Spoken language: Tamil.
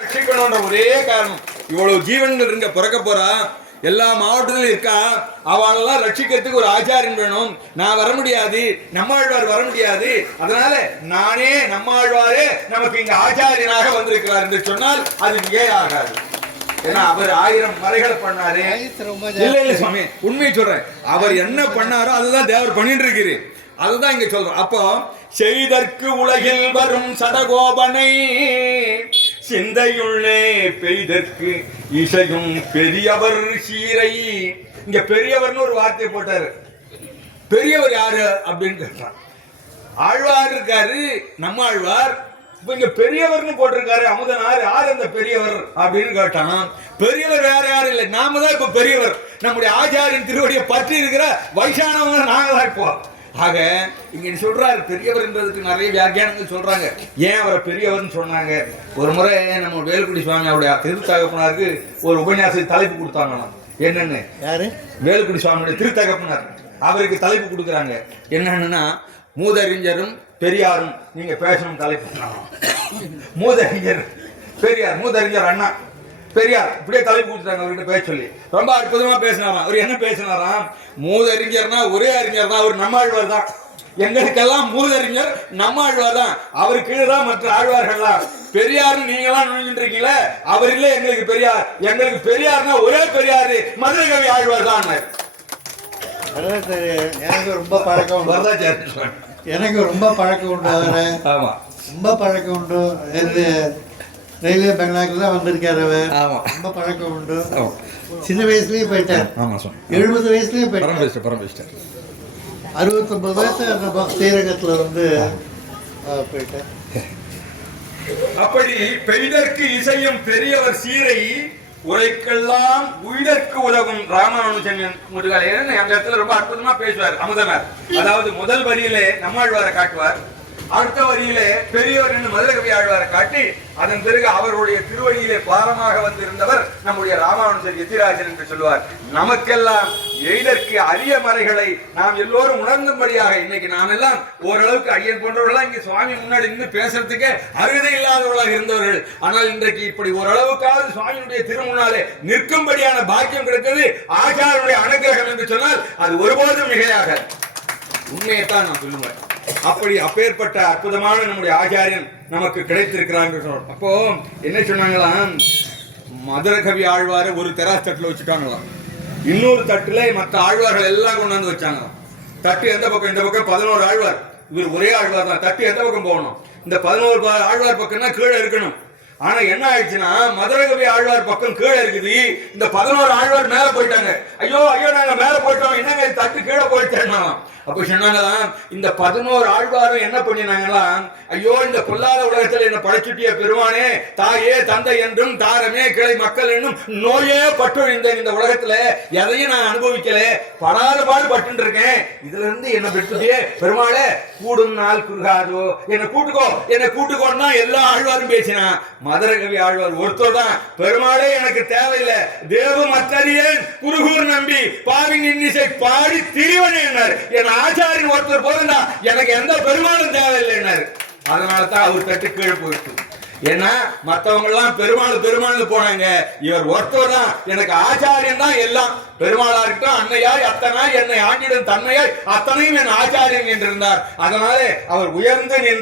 ரட்சிக்கணும்ன்ற ஒரே காரணம். இவ்வளவு ஜீவன்கள் இங்க பிறக்க போறா, எல்லா மாவட்டத்திலும் இருக்கா, அவளெல்லாம் ரட்சிக்கிறதுக்கு ஒரு ஆச்சாரியன் வேணும். நான் வர முடியாது, நம்மாழ்வார் வர முடியாது, அதனால நானே நம்மாழ்வாரே நமக்கு இங்க ஆச்சாரியனாக வந்திருக்கிறார் என்று சொன்னால் அது மிக ஆகாது. ஏன்னா அவர் 1000 மறைகளை பண்ணாரு. இல்ல இல்ல சுவாமி, உண்மையை சொல்றேன். அவர் என்ன பண்ணாரோ அதுதான் தேவர் பண்ணிட்டு இருக்கிறது. அதுதான் இங்க சொல்றோம். அப்போ செய்தற்கு உலகில் வரும் சடகோபனை சிந்தையுள்ளே பெய்தற்கு இசையும் பெரியவர் சீரை. இங்க பெரியவர்னு ஒரு வார்த்தை போட்டாரு. பெரியவர் யாரு அப்படின்னு கேட்டார். ஆழ்வார் இருக்காரு, நம்ம ஆழ்வார். இப்ப இங்க பெரியவர்னு போட்டிருக்காரு அமுதனார். யார் அந்த பெரியவர் அப்படின்னு கேட்டான். பெரியவர் வேற யாரும் இல்லை, நாம தான் இப்ப பெரியவர். நம்முடைய ஆச்சாரியன் திருவடியை பற்றி இருக்கிற வயசானவங்க நாங்க தான் இப்போ. ஆக இங்க சொல்றாரு பெரியவர் என்பதற்கு நிறைய வியாக்கியானங்கள் சொல்றாங்க. ஏன் அவரை பெரியவர்னு சொன்னாங்க? ஒரு முறை நம்ம வேலுக்குடி சுவாமி அவருடைய திருத்தகப்பனாருக்கு ஒரு உபன்யாச தலைப்பு கொடுத்தாங்க. என்னன்னு? யாரு? வேலுக்குடி சுவாமியுடைய திருத்தகப்பனார். அவருக்கு தலைப்பு கொடுக்குறாங்க. என்னன்னா, மூதறிஞரும் பெரியாரும் நீங்க பேசணும் தலைப்பு. மூதறிஞர் பெரியார், மூதறிஞர் அண்ணா பெரியார், இப்படியே தலைப்பு கொடுத்தாங்க அவர்கிட்ட பேச சொல்லி. ரொம்ப அற்புதமா பேசினாராம். அவர் என்ன பேசினாராம்? மூதறிஞர்னா ஒரே அறிஞர் தான், அவர் நம்மாழ்வார் தான். எங்களுக்கெல்லாம் மூதறிஞர் நம்மாழ்வார் தான். அவர் கீழே தான் மற்ற ஆழ்வார்கள்லாம். பெரியார் நீங்களாம் நுழைஞ்சிட்டு இருக்கீங்களே, அவர் இல்லை எங்களுக்கு பெரியார். எங்களுக்கு பெரியார்னா ஒரே பெரியாரு மதுரை கவி ஆழ்வார் தான். எனக்கு ரொம்ப பழக்கம் உண்டு. எனக்கு ரொம்ப பழக்கம் உண்டு. அவரை ரொம்ப பழக்கம் உண்டு. ரயில்வே பெங்களாக்கு தான் வந்திருக்காரு அவர். ரொம்ப பழக்கம் உண்டு. சின்ன வயசுலயே போயிட்டார். 70 வயசுலயே போயிட்டார். 69 வயசு அந்த ஸ்ரீரங்கத்துல வந்து போயிட்டார். அப்படி பெய்தற்கு இசையும் பெரியவர் சீரை உரைக்கெல்லாம் உயிருக்கு உதவும் ராமானுஜன் முருகலை அந்த இடத்துல ரொம்ப அற்புதமா பேசுவார் அமுதனார். அதாவது முதல் வரியிலே நம்மாழ்வாரை காட்டுவார், அடுத்த வரியிலே பெரியவர் என்று மதுரை கவி ஆழ்வாரை காட்டி, அதன் பிறகு அவருடைய திருவடியிலே பாரமாக வந்திருந்தவர் நம்முடைய ராமானுஜர் எத்திராஜன் என்று சொல்லுவார். நமக்கெல்லாம் எய்தற்கு அரிய மறைகளை நாம் எல்லோரும் உணர்ந்தும்படியாக இன்னைக்கு நாம் எல்லாம் ஓரளவுக்கு ஐயன் போன்றவர்களாம் இங்க சுவாமி முன்னாடி நின்று பேசுறதுக்கு அருகதை இல்லாதவர்களாக இருந்தவர்கள். ஆனால் இன்றைக்கு இப்படி ஓரளவுக்காவது சுவாமியுடைய திருமுன்னாலே நிற்கும்படியான பாக்கியம் கிடைத்தது ஆச்சாரனுடைய அனுகிரகம் என்று சொன்னால் அது ஒருபோதும் மிகையாக. உண்மையைத்தான் நான் சொல்லுவேன். அப்படி அப்பேற்பட்ட அற்புதமான நம்முடைய ஆச்சாரியன் நமக்கு கிடைத்திருக்கிறாங்க. அப்போ என்ன சொன்னாங்களாம், மதுரை கவி ஆழ்வாரை ஒரு தெராஸ் தட்டுல வச்சுட்டாங்களாம், இன்னொரு தட்டுல மற்ற ஆழ்வார்கள் எல்லாம் கொண்டாந்து வச்சாங்களாம். தட்டு எந்த பக்கம்? இந்த பக்கம் 11 ஆழ்வார், இவர் ஒரே ஆழ்வார் தான். தட்டு எந்த பக்கம் போகணும்? இந்த 11 ஆழ்வார் பக்கம்னா கீழே இருக்கணும். ஆனா என்ன ஆயிடுச்சுன்னா, மதுரை கவி ஆழ்வார் பக்கம் கீழே இருக்குது, இந்த 11 ஆழ்வார் மேல போயிட்டாங்க. ஐயோ ஐயோ நாங்க மேல போயிட்டோம், என்னங்க தட்டு கீழே போயிட்டேன்னா. அப்ப சொன்னாங்களாம், இந்த 11 ஆழ்வாரும் என்ன பண்ணினாங்களாம், ஐயோ இந்த பொல்லாத உலகத்தில் என்ன படைச்சுட்டிய பெருமானே, தாயே தந்தை என்றும் தாரமே கிளை மக்கள் என்னும் நோயே பட்டு இந்த உலகத்துல எதையும் நான் அனுபவிக்கல, படாத பாடு பட்டு இருக்கேன். இதுல இருந்து என்ன பெற்றுட்டியே பெருமாளே, கூடும் நாள் குறுகாதோ, என்னை கூட்டுக்கோன்னு தான் எல்லா ஆழ்வாரும் பேசினா. மதுரை கவி ஆழ்வார் ஒருத்தர் தான், பெருமாளே எனக்கு தேவையில்லை, தேவு மத்தரியன் குருகூர் நம்பி பாவி இன்னிசை பாடி திரிவன் என் ஆச்சாரியன் ஒருத்தர் போதுண்டா, எனக்கு எந்த பெருமாளும் தேவையில்லைன்னாரு. அதனால தான் அவர் தட்டு கீழே போயிட்டு. ஏன்னா மற்றவங்க எல்லாம் பெருமாள் போனாங்க, இவர் ஒருத்தர் தான் எனக்கு ஆச்சாரியன் தான் எல்லாம். பெருமாளா இருக்கட்டும், அன்னையாய் அத்தனாய் என்னை ஆண்டிடும் தன்மையாய் அத்தனையும் என் ஆச்சாரியன் என்றிருந்தார். அதனாலே அவர் உயர்ந்து நின்ற